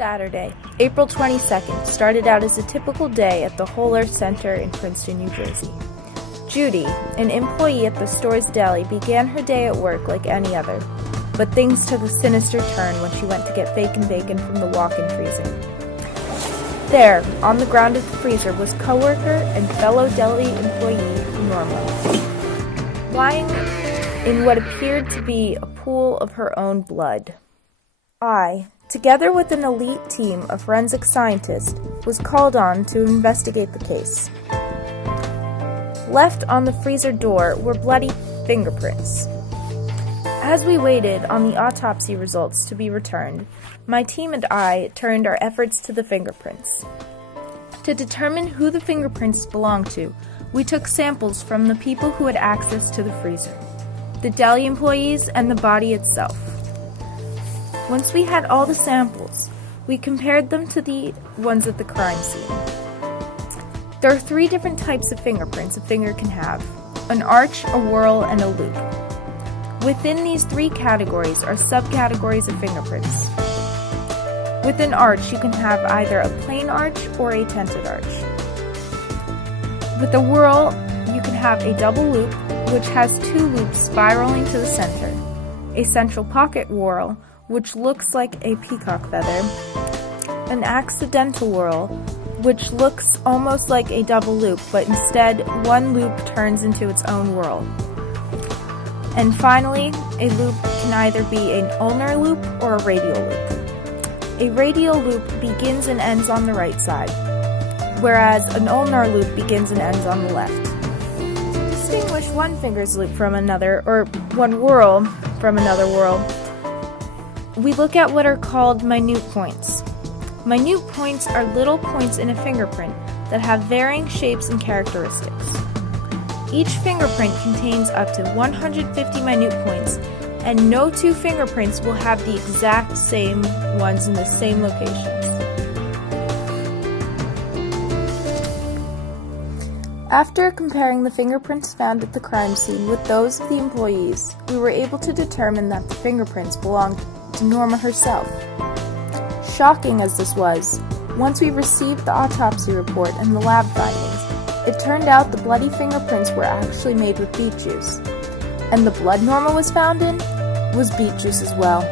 Saturday, April 22nd, started out as a typical day at the Whole Earth Center in Princeton, New Jersey. Judy, an employee at the store's deli, began her day at work like any other, but things took a sinister turn when she went to get bacon from the walk-in freezer. There, on the ground of the freezer, was coworker and fellow deli employee Norma, lying in what appeared to be a pool of her own blood. I, together with an elite team of forensic scientists, was called on to investigate the case. Left on the freezer door were bloody fingerprints. As we waited on the autopsy results to be returned, my team and I turned our efforts to the fingerprints. To determine who the fingerprints belonged to, we took samples from the people who had access to the freezer, the deli employees, and the body itself. Once we had all the samples, we compared them to the ones at the crime scene. There are 3 different types of fingerprints a finger can have: an arch, a whorl, and a loop. Within these 3 categories are subcategories of fingerprints. With an arch, you can have either a plain arch or a tented arch. With a whorl, you can have a double loop, which has 2 loops spiraling to the center, a central pocket whorl, which looks like a peacock feather, an accidental whorl, which looks almost like a double loop, but instead one loop turns into its own whorl. And finally, a loop can either be an ulnar loop or a radial loop. A radial loop begins and ends on the right side, whereas an ulnar loop begins and ends on the left. To distinguish one finger's loop from another, or one whorl from another whorl, we look at what are called minute points. Minute points are little points in a fingerprint that have varying shapes and characteristics. Each fingerprint contains up to 150 minute points, and no 2 fingerprints will have the exact same ones in the same locations. After comparing the fingerprints found at the crime scene with those of the employees, we were able to determine that the fingerprints belonged to Norma herself. Shocking as this was, once we received the autopsy report and the lab findings, it turned out the bloody fingerprints were actually made with beet juice, and the blood Norma was found in was beet juice as well.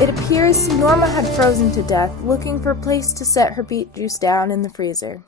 It appears Norma had frozen to death, looking for a place to set her beet juice down in the freezer.